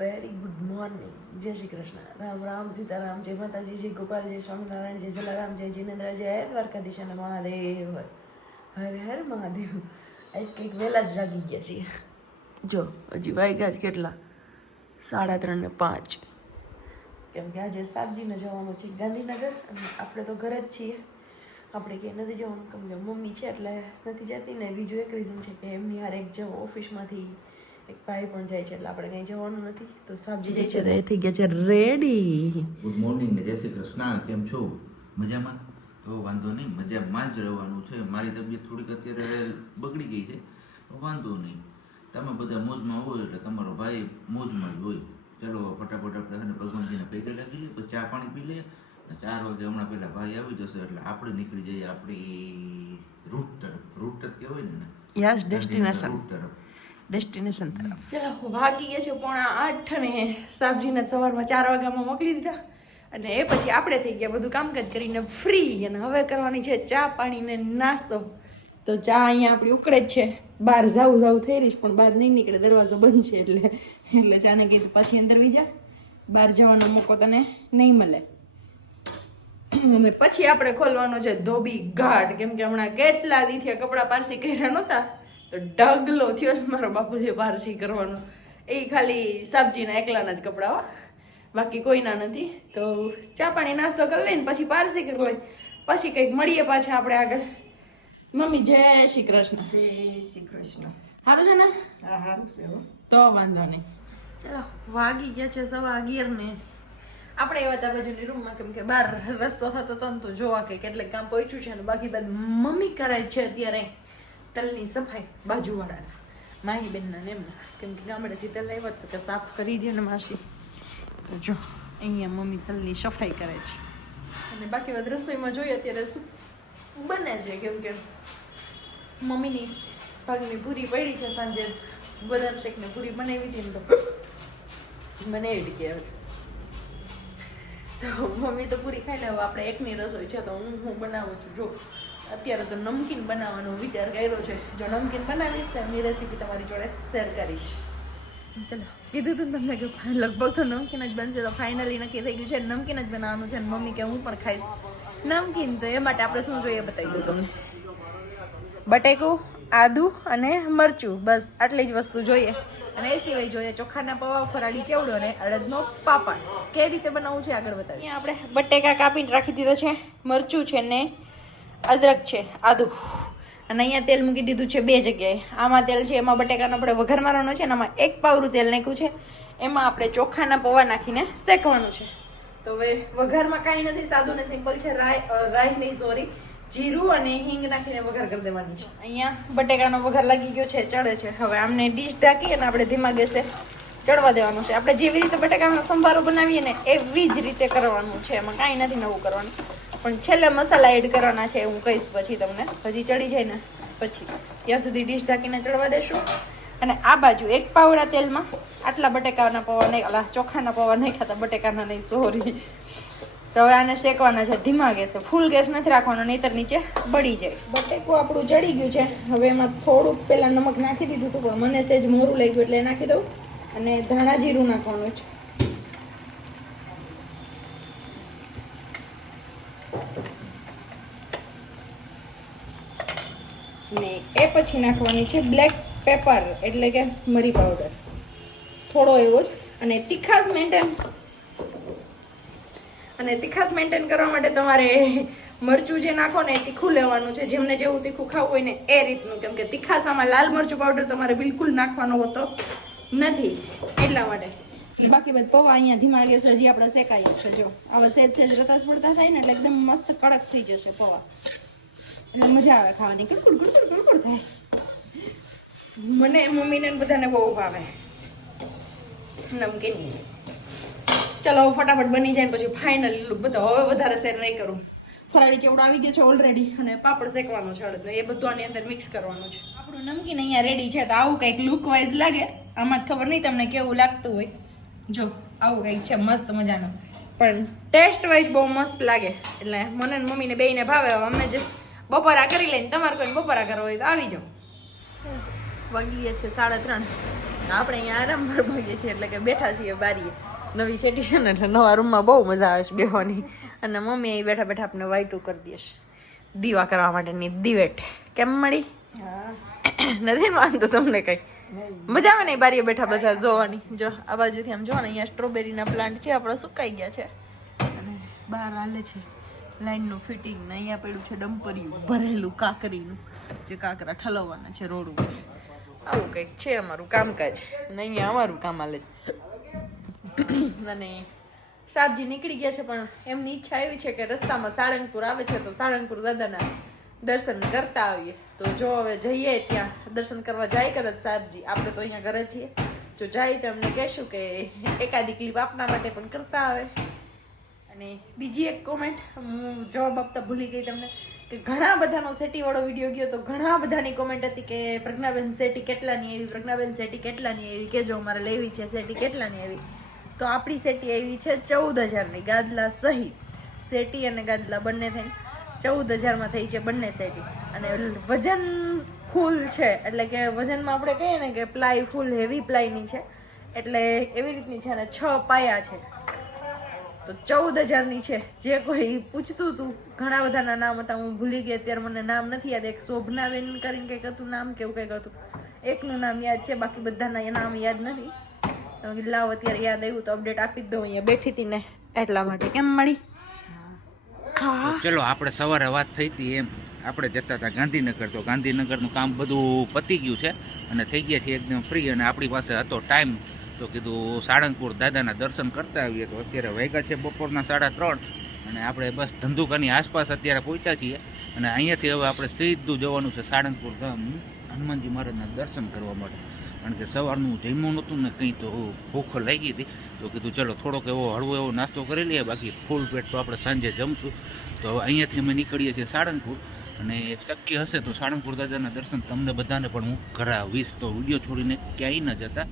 Very good morning. જય શ્રી કૃષ્ણ, રામ રામ, સીતારામ, જય માતાજી, જય ગોપાલ, જય સ્વામિનારાયણ, જય જલારામ, જય જિનેન્દ્ર, જય દ્વારકાધીશ અને મહાદેવ. હર હર મહાદેવ. આજ કંઈક વહેલા જ જાગી ગયા છીએ. જો હજી વાગ્યા જ કેટલા 3:35. કેમ કે આજે સાબજીને જવાનું છે ગાંધીનગર અને આપણે તો ઘરે જ છીએ. આપણે ક્યાંય નથી જવાનું કેમ કે મમ્મી છે એટલે નથી જતી ને. બીજું એક રીઝન છે કે એમની હારે એક જવો ઓફિસમાંથી એક ભાઈ પણ જાય છે એટલે આપણે કંઈ જવાનું નથી. તો સાબજી જાય છે તો એ થઈ ગયા છે રેડી. ગુડ મોર્નિંગ ને જય શ્રી કૃષ્ણ. કેમ છો? મજામાં? તો વાંધો નહીં, મજામાં જ રહેવાનું છે. મારી તબિયત થોડીક અત્યારે બગડી ગઈ છે, તો વાંધો નહીં. તમે બધા મોજમાં હોય એટલે તમારો ભાઈ મોજમાં જ હોય. ચલો ફટાફટ આપણે ભગવાનજીને પૈકે લાગી લઈએ, પછી ચા પાણી પી લઈએ. 4 વાગે હમણાં પહેલા ભાઈ આવી જશે એટલે આપણે નીકળી જઈએ આપણી રૂટ તરફ. રૂટ જ કહેવાય ને, યસ, ડેસ્ટિનેશન. રૂટ તરફ, ડેસ્ટિનેશન તરફ. ચલો વાગી ગયા છે 7:45 અને સાબજીને સવારમાં 4 વાગ્યામાં મોકલી દીધા અને એ પછી આપણે થઈ ગયા બધું કામકાજ કરીને ફ્રી. અને હવે કરવાની છે ચા પાણી ને નાસ્તો. તો ચા અહીંયા આપણી ઉકળે જ છે. બહાર જાવું થઈ રહીશ પણ બહાર નહીં નીકળે, દરવાજો બંધ છે એટલે ચાને કીધું પાછી અંદર વી જા, બહાર જવાનો મોકો તને નહીં મળે. અને પછી આપણે ખોલવાનો છે ધોબી ઘાટ. કેમ કે હમણાં કેટલા દીથી કપડાં પારસી કર્યા નહોતા તો ઢગલો થયો છે મારો બાપુજી પારસી કરવાનો. એ ખાલી સબ્જીના એકલાના જ કપડાં હો, બાકી કોઈના નથી. તો ચા પાણી નાસ્તો કરી લઈને પછી પારસી કરી લઈ, પછી કંઈક મળીએ પાછા આપણે આગળ. મમ્મી જય શ્રી કૃષ્ણ. જય શ્રી કૃષ્ણ. સારું છે ને? હા સારું છે હો. તો વાંધો નહીં. ચલો વાગી ગયા છે 11:15 ને આપણે એવા તા બાજુની રૂમમાં. કેમ કે બહાર રસ્તો થતો હતો ને તો જોવા કે કેટલેક કામ પહોંચ્યું છે. અને બાકી બાદ મમ્મી કરે છે અત્યારે તલની સફાઈ બાજુવાળાના માહી બેનના ને એમના. કેમ કે ગામડેથી તલ આવ્યા તો કે સાફ કરી દે ને માસી. તો જો અહીંયા મમ્મી તલની સફાઈ કરે છે. અને બાકી વાત રસોઈમાં જોઈએ અત્યારે શું બને છે. કેમ કે મમ્મીની ભાગની પૂરી પડી છે, સાંજે બદામ શેકને પૂરી બનાવી હતી ને તો મને એડ કહેવાય છે. તો મમ્મી તો પૂરી ખાઈ લે. હવે આપણે એકની રસોઈ છે તો હું બનાવું છું. જો અત્યારે તો નમકીન બનાવવાનો વિચાર કર્યો છે. જો નમકીન બનાવીશ તો એમની રેસીપી તમારી જોડે શેર કરીશ. ચલો કીધું તું તમને કે લગભગ તો નમકીન જ બનશે. તો ફાઇનલી નક્કી થઈ ગયું છે નમકીન જ બનાવવાનું છે. અને મમ્મી કે હું પણ ખાઈશ નમકીન. તો એ માટે આપણે શું જોઈએ બતાવી દઉં તમને. બટેકું, આદુ અને મરચું, બસ આટલી જ વસ્તુ જોઈએ. અને એ સિવાય જોઈએ ચોખાના પૌવા, ફરાળી ચેવડો અને અડદનો પાપડ. કેવી રીતે બનાવવું છે આગળ બતાવીએ. આપણે બટેકા કાપીને રાખી દીધા છે, મરચું છે ને અદરક છે, આદુ. અને અહીંયા તેલ મૂકી દીધું છે 2 જગ્યાએ. આમાં તેલ છે, એમાં બટેકાનો આપણે વઘાર મારવાનો છે. અને આમાં 1 પાવરું તેલ નાખ્યું છે. એમાં આપણે ચોખાના પૌવા નાખીને શેકવાનું છે. તો હવે વઘારમાં કાંઈ નથી, સાદું ને સિમ્પલ છે. રાઈ નહીં સોરી, જીરું અને હિંગ નાખીને વઘાર કરી દેવાની છે. અહીંયા બટેકાનો વઘાર લાગી ગયો છે, ચડે છે. હવે આમને ડીશ ઢાંકી અને આપણે ધીમા ગેસે ચડવા દેવાનું છે. આપણે જેવી રીતે બટેકાનો સંભારો બનાવીએ ને એવી જ રીતે કરવાનું છે. એમાં કાંઈ નથી નવું કરવાનું. પણ છેલ્લે મસાલા એડ કરવાના છે, હું કહીશ પછી તમને. હજી ચડી જાય ને પછી, ત્યાં સુધી ડીશ ઢાંકીને ચડવા દેશું. અને આ બાજુ 1 પાવડા તેલમાં આટલા બટેકાના પૌવા નહીં, અલા ચોખાના પૌવા નહીં ખાતા, બટેકાના નહીં સોરી. તો હવે આને શેકવાના છે ધીમા ગેસે. ફૂલ ગેસ નથી રાખવાનો, નહીંતર નીચે બળી જાય. બટેકું આપણું ચડી ગયું છે. હવે એમાં થોડુંક પહેલાં નમક નાખી દીધું હતું પણ મને સહેજ મોરું લાગ્યું એટલે નાખી દઉં. અને ધાણા જીરું નાખવાનું છે. ને એ પછી નાખવાની છે બ્લેક પેપર એટલે કે મરી પાવડર, થોડો એવો જ. અને તીખાસ મેન્ટેન કરવા માટે તમારે મરચું જે નાખો ને એ તીખું લેવાનું છે. જેમને જેવું તીખું ખાવું હોય ને એ રીતનું. કેમ કે તીખાસામાં લાલ મરચું પાવડર તમારે બિલકુલ નાખવાનો હોતો નથી, એટલા માટે. બાકી બધા પૌવા અહીંયા ધીમા ગેસ હજી આપણે શેકાઈએ છે. જો આવા સેજ રતાસ પડતા થાય ને એટલે એકદમ મસ્ત કડક થઈ જશે પૌવા. એટલે મજા આવે ખાવાની. કડકડ થાય. મને મમ્મીને બધાને બહુ ભાવે નમકીન. ચલો ફટાફટ બની જાય પછી ફાઇનલી લુક બતાવો. હવે વધારે શેર નહીં કરું. ફરાળી ચેવડો આવી ગયો છે ઓલરેડી અને પાપડ શેકવાનો છે અડદનો. એ બધું આની અંદર મિક્સ કરવાનું છે. આપણું નમકીન અહીંયા રેડી છે. તો આવું કંઈક લુક વાઇઝ લાગે. આમાં ખબર નહીં તમને કેવું લાગતું હોય. જો આવું કંઈક છે મસ્ત મજાનું, પણ ટેસ્ટ વાઇઝ બહુ મસ્ત લાગે. એટલે મને ને મમ્મીને બેયને ભાવે. અમે જે બપોરા કરી લઈને તમારે કોઈને બપોરા કરવો હોય તો આવી જાઓ. વાગી ગયા છે 3:30. આપણે અહીંયા આરામ પર ભાગીએ છીએ એટલે કે બેઠા છીએ બારીએ નવી સેટી છે ને એટલે નવા રૂમમાં બહુ મજા આવે છે બેહવાની અને મમ્મી અહીં બેઠા બેઠા આપણે વાઈટું કરી દે છે દીવા કરવા માટેની દિવેટ કેમ મળી હા નથી વાંધો તમને કઈ નહીં મજા આવે ને બારીએ બેઠા બધા જોવાની જો આ બાજુથી આમ જોવા ને અહીંયા સ્ટ્રોબેરીના પ્લાન્ટ છે આપણા સુકાઈ ગયા છે અને બહાર હાલે છે લાઈનનું ફિટિંગ ને અહીંયા પડ્યું છે ડમ્પરિયું ભરેલું કાકરીનું જે કાકરા ઠલવવાના છે રોડ ઉપર આવું કંઈક છે અમારું કામકાજ અને અહીંયા અમારું કામ હાલે છે અને સાબજી નીકળી ગયા છે પણ એમની ઈચ્છા એવી છે કે રસ્તામાં સાળંગપુર આવે છે તો સાળંગપુર દાદાના દર્શન કરતા આવીએ તો જો હવે જઈએ ત્યાં દર્શન કરવા જાય કદાચ સાહેબજી આપણે તો અહીંયા ઘરે છીએ જો જાય તો એમને કહેશું કે એકાદી ક્લિપ આપના માટે પણ કરતા આવે અને બીજી એક કોમેન્ટ હું જવાબ આપતા ભૂલી ગઈ તમને કે ઘણા બધાનો સેટીવાળો વિડીયો ગયો તો ઘણા બધાની કોમેન્ટ હતી કે પ્રજ્ઞાબેન સેટી કેટલાની એવી પ્રજ્ઞાબેન સેટી કેટલાની એવી કેજો અમારે લેવી છે સેટી કેટલાની એવી તો આપણી સેટી એવી છે 14,000ની ગાદલા સહિત સેટી અને ગાદલા બંને થઈને 14,000માં થઈ છે બંને સેટી અને વજન ફૂલ છે એટલે કે વજનમાં આપણે કહીએ ને કે પ્લાય ફૂલ હેવી પ્લાયની છે એટલે એવી રીતની છે અને 6 પાયા છે તો 14,000ની છે જે કોઈ પૂછતું હતું ઘણા બધાના નામ હતા હું ભૂલી ગઈ અત્યારે મને નામ નથી યાદ એક શોભનાબેન કરીને કંઈક હતું નામ કેવું કંઈક હતું એકનું નામ યાદ છે બાકી બધાના નામ યાદ નથી લાવ અત્યારે યાદ આવ્યું તો અપડેટ આપી જ દઉં અહીંયા બેઠી હતી ને એટલા માટે કેમ મળી હા ચલો આપણે સવારે વાત થઈ હતી એમ આપણે જતા હતા ગાંધીનગર તો ગાંધીનગરનું કામ બધું પતી ગયું છે અને થઈ ગયા છે એકદમ ફ્રી અને આપણી પાસે હતો ટાઈમ તો કીધું સાળંગપુર દાદાના દર્શન કરતા આવીએ તો અત્યારે વાગ્યા છે બપોરના 3:30 અને આપણે બસ ધંધુકાની આસપાસ અત્યારે પહોંચ્યા છીએ અને અહીંયાથી હવે આપણે સીધું જવાનું છે સાળંગપુર ગામ હનુમાનજી મહારાજના દર્શન કરવા માટે કારણ કે સવારનું જમ્યું નહોતું ને કંઈ તો ભૂખ લાગી હતી તો કીધું ચલો થોડોક એવો હળવો એવો નાસ્તો કરી લઈએ બાકી ફૂલ પેટ તો આપણે સાંજે જમશું તો હવે અહીંયાથી અમે નીકળીએ છીએ સાળંગપુર અને શક્ય હશે તો સાળંગપુર દાદાના દર્શન તમને બધાને પણ હું કરાવીશ તો વિડીયો છોડીને ક્યાંય ન જતા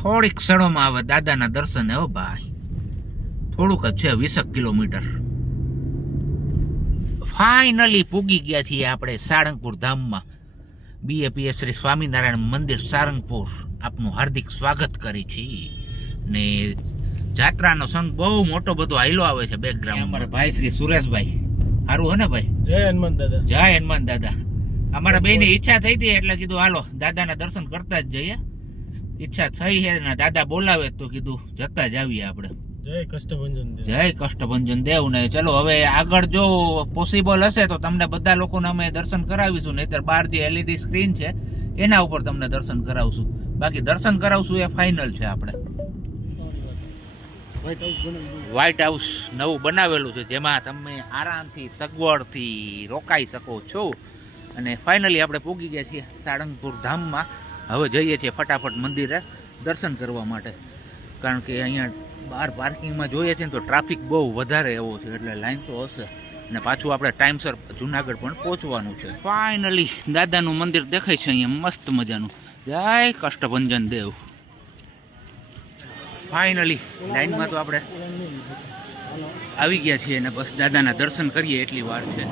થોડીક ક્ષણોમાં આવે દાદાના દર્શન હો ભાઈ થોડુંક જ છે 20 કિલોમીટર ફાઇનલી પૂગી ગયા છીએ આપણે સાળંગપુર ધામમાં BAPS શ્રી સ્વામિનારાયણ મંદિર સારંગપુર આપનું હાર્દિક સ્વાગત કરી છે ને જાત્રાનો સંઘ બહુ મોટો બધો હાઈલો આવે છે બેકગ્રાઉન્ડ અમારા ભાઈ શ્રી સુરેશભાઈ સારું હે ને ભાઈ જય હનુમાન દાદા જય હનુમાન દાદા અમારા બેની ઈચ્છા થઈ હતી એટલે કીધું હાલો દાદાના દર્શન કરતા જ જઈએ ઈચ્છા થઈ છે ને દાદા બોલાવે તો કીધું જતા જ આવીએ આપણે જય કષ્ટભંજન દેવ જય કષ્ટભંજન દેવ ને ચલો હવે આગળ જો પોસિબલ હશે તો તમને બધા લોકોને અમે દર્શન કરાવીશું નહીતર બહાર જે LED સ્ક્રીન છે એના ઉપર તમને દર્શન કરાવશું બાકી દર્શન કરાવશું એ ફાઇનલ છે આપણે વ્હાઇટ હાઉસ નવું બનાવેલું છે જેમાં તમે આરામથી સગવડથી રોકાઈ શકો છો અને ફાઇનલી આપણે પૂગી ગયા છીએ સાળંગપુર ધામમાં હવે જઈએ છીએ ફટાફટ મંદિરે દર્શન કરવા માટે કારણ કે અહીંયા બહાર પાર્કિંગમાં જોઈએ છે ને તો ટ્રાફિક બહુ વધારે એવો છે એટલે લાઈન તો હશે અને પાછું આપણે ટાઈમસર જુનાગઢ પણ પહોંચવાનું છે ફાઇનલી દાદાનું મંદિર દેખાય છે અહીંયા મસ્ત મજાનું જય કષ્ટભંજન દેવ ફાઇનલી લાઈનમાં તો આપણે આવી ગયા છીએ અને બસ દાદાના દર્શન કરીએ એટલી વાર છે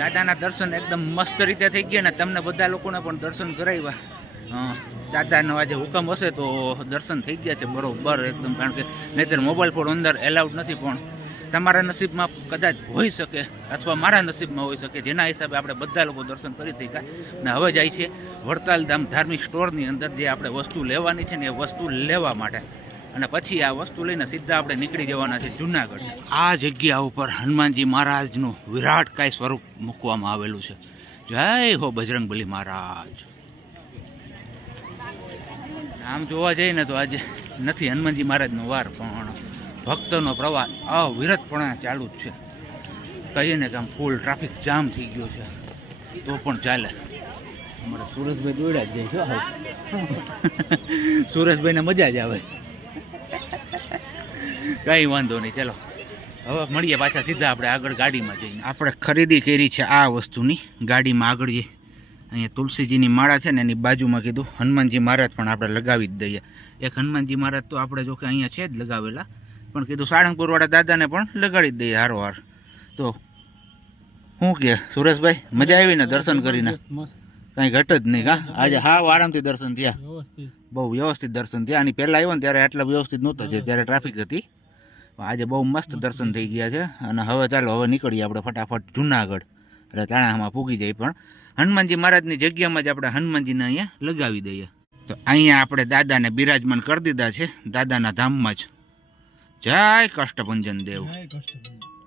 દાદાના દર્શન એકદમ મસ્ત રીતે થઈ ગયા ને તમને બધા લોકોને પણ દર્શન કરાવ્યા દાદાનો આજે હુકમ હશે તો દર્શન થઈ ગયા છે બરોબર એકદમ કારણ કે નહીંતર મોબાઈલ ફોન અંદર એલાઉડ નથી પણ તમારા નસીબમાં કદાચ હોઈ શકે અથવા મારા નસીબમાં હોઈ શકે જેના હિસાબે આપણે બધા લોકો દર્શન કરી શક્યા ને હવે જાય છે વડતાલ ધામ ધાર્મિક સ્ટોરની અંદર જે આપણે વસ્તુ લેવાની છે ને એ વસ્તુ લેવા માટે અને પછી આ વસ્તુ લઈને સીધા આપણે નીકળી જવાના છે જુનાગઢ. આ જગ્યા ઉપર હનુમાનજી મહારાજનું વિરાટકાય સ્વરૂપ મૂકવામાં આવેલું છે. જય હો બજરંગબલી મહારાજ. આમ જોવા જઈએ ને તો આજે નથી હનુમાનજી મહારાજનો વાર, પણ ભક્તોનો પ્રવાહ અવિરતપણે ચાલુ જ છે. કહીએ ને કે આમ ફૂલ ટ્રાફિક જામ થઈ ગયો છે તો પણ ચાલે. અમારા સુરેશભાઈ દોડ્યા જ જાય છે. સુરેશભાઈને મજા જ આવે. કઈ વાંધો નહીં, ચલો હવે મળીએ પાછા સીધા આપણે આગળ ગાડીમાં જઈને. આપણે ખરીદી કરી છે આ વસ્તુની ગાડીમાં આગળ જઈએ. અહીંયા તુલસીજીની માળા છે ને એની બાજુમાં કીધું હનુમાનજી મહારાજ પણ આપણે લગાવી જ દઈએ. એક હનુમાનજી મહારાજ તો આપણે જો કે અહીંયા છે જ લગાવેલા, પણ કીધું સાળંગપુરવાળા દાદાને પણ લગાડી જ દઈએ હારોહાર. તો શું કે સુરેશભાઈ, મજા આવી ને દર્શન કરીને? મસ્ત કાંઈ ઘટ જ નહીં. કા આજે હાવ આરામથી દર્શન થયા, વ્યવસ્થિત. બહુ વ્યવસ્થિત દર્શન થયા. આની પહેલાં આવ્યો ને ત્યારે આટલા વ્યવસ્થિત નહોતા છે, ત્યારે ટ્રાફિક હતી. આજે બહુ મસ્ત દર્શન થઈ ગયા છે. અને હવે ચાલો હવે નીકળીએ આપણે ફટાફટ જુનાગઢ, એટલે તાણામાં પૂગી જાય. પણ હનુમાનજી મહારાજની જગ્યામાં જ આપણે હનુમાનજીને અહીંયા લગાવી દઈએ. તો અહીંયા આપણે દાદાને બિરાજમાન કરી દીધા છે દાદાના ધામમાં જ. જય કષ્ટભંજન દેવ. જય કષ્ટભંજન.